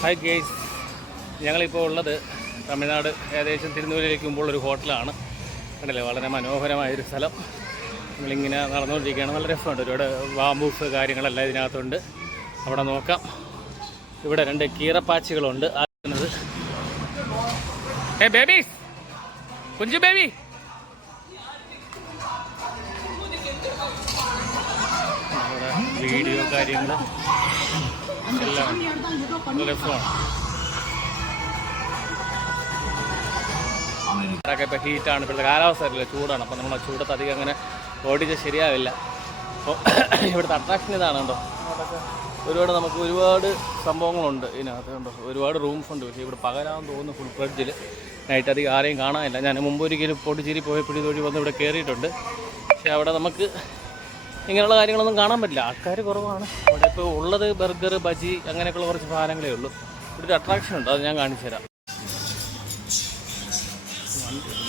Hi guys ഞങ്ങളിപ്പോൾ ഉള്ളത് തമിഴ്നാട് ഏകദേശം തിരുനെല്ലിയിലേക്ക് മുമ്പുള്ള ഒരു ഹോട്ടലാണ്. കണ്ടില്ലേ? വളരെ മനോഹരമായൊരു സ്ഥലം. നമ്മളിങ്ങനെ നടന്നുകൊണ്ടിരിക്കുകയാണ്. നല്ല രസമുണ്ട്. ഒരുപാട് ബാമ്പൂസ് കാര്യങ്ങളെല്ലാം ഇതിനകത്തുണ്ട്. അവിടെ നോക്കാം. ഇവിടെ രണ്ട് കീറപ്പാച്ചികളുണ്ട്. ആക്കുന്നത് ഏ ബേബി കുഞ്ചു ബേബി വീഡിയോ കാര്യങ്ങൾ എല്ലാം ഇതൊക്കെ ഇപ്പോൾ ഹീറ്റാണ് ഇപ്പോഴത്തെ കാലാവസ്ഥ അല്ലേ ചൂടാണ്. അപ്പോൾ നമ്മൾ ചൂടത്ത് അധികം അങ്ങനെ ഓടിച്ച് ശരിയാവില്ല. അപ്പോൾ ഇവിടുത്തെ അട്രാക്ഷൻ ഇതാണ് കേട്ടോ ഒരുപാട് നമുക്ക് ഒരുപാട് സംഭവങ്ങളുണ്ട് ഇതിനകത്ത് കണ്ടോ? ഒരുപാട് റൂംസ് ഉണ്ട്. പക്ഷേ ഇവിടെ പകലാന്ന് തോന്നുന്നു ഫുൾ ഫ്ലഡ്ജിൽ നൈറ്റ് അധികം ആരെയും കാണാനില്ല. ഞാൻ മുമ്പ് ഒരിക്കലും പൊടിച്ചിരി പോയപ്പോഴും ഇതുവഴി വന്ന് ഇവിടെ കയറിയിട്ടുണ്ട് പക്ഷേ അവിടെ നമുക്ക് ഇങ്ങനെയുള്ള കാര്യങ്ങളൊന്നും കാണാൻ പറ്റില്ല. ആൾക്കാർ കുറവാണ്. അവിടെ ഇപ്പോൾ ഉള്ളത് ബർഗർ ബജി അങ്ങനെയൊക്കെയുള്ള കുറച്ച് സാധനങ്ങളേ ഉള്ളൂ. ഇവിടെ ഒരു അട്രാക്ഷൻ ഉണ്ട്. അത് ഞാൻ കാണിച്ചു തരാം.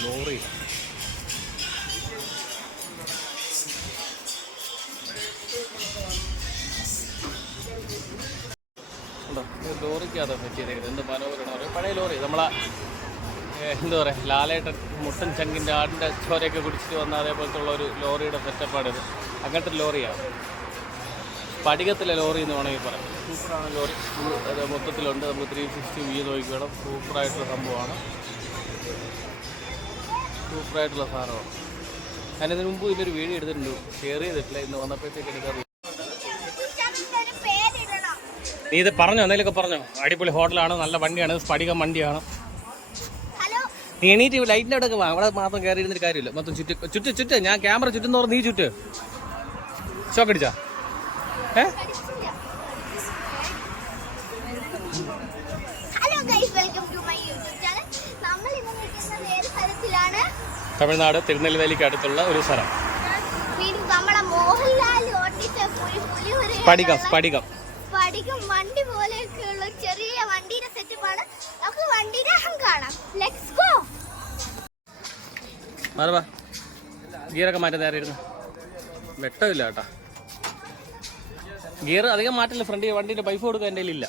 ലോറി. ഇത് സെറ്റ് ചെയ്തേക്കുന്നത്. എന്ത് മനോഹരമാണ്. പഴയ ലോറി. നമ്മളെ എന്താ പറയുക ലാലേട്ടൻ മുട്ടൻ ചങ്കിന്റെ ആടിന്റെ ചോരയൊക്കെ കുടിച്ചിട്ട് വന്ന അതേപോലത്തെ ഉള്ള ഒരു ലോറിയുടെ സെറ്റപ്പാണിത് അങ്ങനത്തെ ലോറിയാണ്. പടികത്തിലെ ലോറി എന്ന് വേണമെങ്കിൽ പറയാം. സൂപ്പറാണ് ലോറി. മൊത്തത്തിലുണ്ട്. നമുക്ക് ത്രീ സിക്സ്റ്റി വ്യൂ നോക്കി വേണം സൂപ്പറായിട്ടുള്ള സംഭവമാണ്. സൂപ്പറായിട്ടുള്ള സാധനമാണ്. ഞാനിതിന് മുമ്പ് ഇതിന്റെ ഒരു വീഡിയോ എടുത്തിട്ടുണ്ട്. ഷെയർ ചെയ്തിട്ടില്ല. ഇന്ന് വന്നപ്പോഴത്തേക്ക് എടുക്കാറ് നീ ഇത് പറഞ്ഞോ? എന്തെങ്കിലുമൊക്കെ പറഞ്ഞോ? അടിപൊളി ഹോട്ടലാണ്. നല്ല വണ്ടിയാണ്. സ്ഫടികം വണ്ടിയാണ്. നീ എണീറ്റ് ലൈറ്റിന്റെ അവിടെ വാ. അവിടെ മാത്രം കയറി ഇരുന്നിട്ട് കാര്യമില്ല. മൊത്തം ചുറ്റ് ചുറ്റ് ചുറ്റ്. ഞാൻ ക്യാമറ ചുറ്റും തോറും നീ ചുറ്റ്. ഷോക്ക് അടിച്ചാ? ഏ? തമിഴ്നാട് തിരുനെൽവേലിക്ക് അടുത്തുള്ള ഒരു സ്ഥലം. വീണ്ടും നമ്മളെ മോഹൻലാൽ വണ്ടി പോലെയൊക്കെയുള്ള ചെറിയ വണ്ടിയുടെ സെറ്റപ്പാണ്. നമുക്ക് വണ്ടിയുടെ അഹം കാണാം. ലെറ്റ്സ് ഗോ മാറുവാ ഗിയറൊക്കെ മാറ്റാൻ നേരെ ഇരുന്ന് വെട്ടമില്ല കേട്ടാ. ഗിയർ അധികം മാറ്റില്ല ഫ്രണ്ട് വണ്ടിന്റെ പൈസ കൊടുക്കാൻ എന്റെ ഇല്ല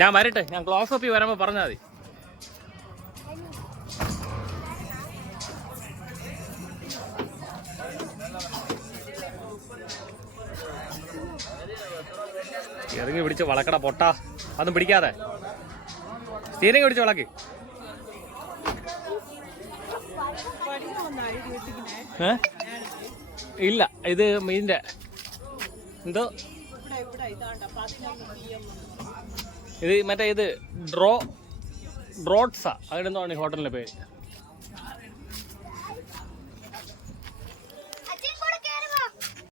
ഞാൻ വരട്ടെ. ഞാൻ ക്ലോസ് അപ്പിൽ വരുമ്പോൾ പറഞ്ഞാൽ മതി. ഇറങ്ങി പിടിച്ച് വളക്കട പൊട്ടാ. അതും പിടിക്കാതെ. സ്റ്റീരിങ് പിടിച്ച് വളക്കി? ഇല്ല ഇത് മീനിന്റെ. എന്തോ? ഇത് മറ്റേ ഇത് ഡ്രോ ഡ്രോട്ട്സാ. അങ്ങനെ ഈ ഹോട്ടലിന്റെ പേര്.